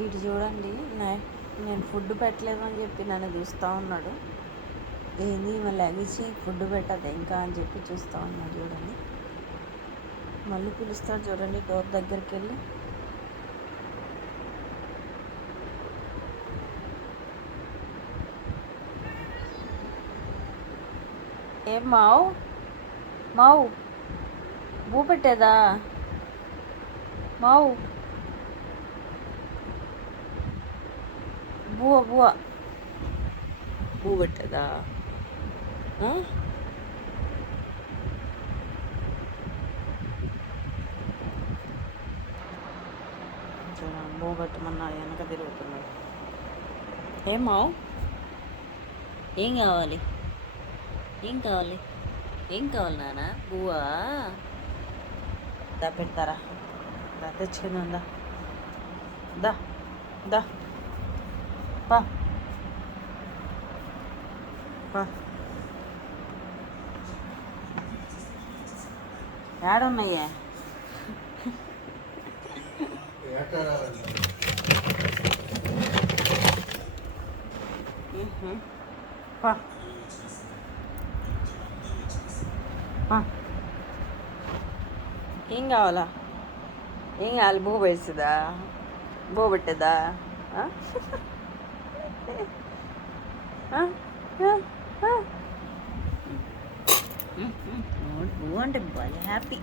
ఇటు చూడండి, నేను ఫుడ్ పెట్టలేదు అని చెప్పి నన్ను చూస్తూ ఉన్నాడు. ఏంది మళ్ళీ లెగిసి ఫుడ్ పెట్టదు ఇంకా అని చెప్పి చూస్తూ ఉన్నాడు. చూడండి, మళ్ళీ పిలుస్తాడు చూడండి డోర్ దగ్గరికి వెళ్ళి. ఏం మావు మావు బూ పెట్టేదా మావు బువ్వ బువ్వ బూ పెట్టేదా? చూడండి, బూ పెట్టమన్నాడు, వెనక తిరుగుతున్నాడు. ఏం మావు, ఏం కావాలి? ఏం కావాలి? ఏం కావాలి నాన్న? బువ్వా దా పెడతారా? దా తెచ్చుకుందా, దా దా పా పా. ఏడున్నాయే? పా పా. ఏం కావాలా? ఏం కావాలి? బూ పెడుతుందా? బూ పెట్టేదా? బూ అంటే భలే హ్యాపీ.